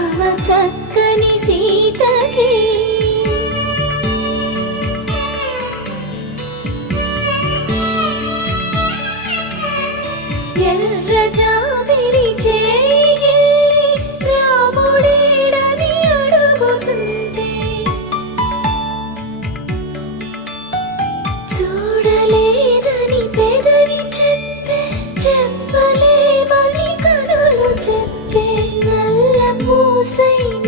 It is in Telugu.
రామ చక్కని సీతకి ఎర్ర జాబిలి చేయి రాముడేడని అడుగుతుంటే చూడలేదని పెదవి చెప్పే చెప్పలేమని కనులు చెప్పే నల్ల పూసైన